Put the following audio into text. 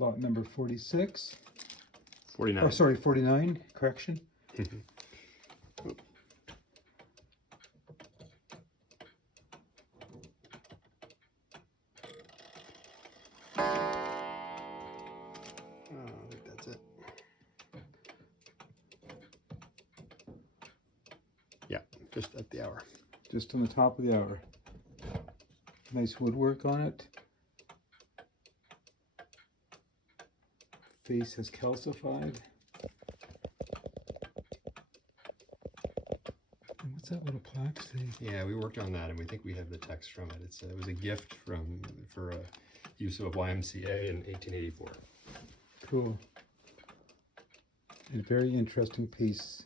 lot number 46. 49. Oh, sorry, 49, correction. I think that's it. Yeah, just at the hour. Just on the top of the hour. Nice woodwork on it. Face has calcified. And what's that little plaque say? Yeah, we worked on that, and we think we have the text from it. It was a gift for use of YMCA in 1884. Cool. A very interesting piece.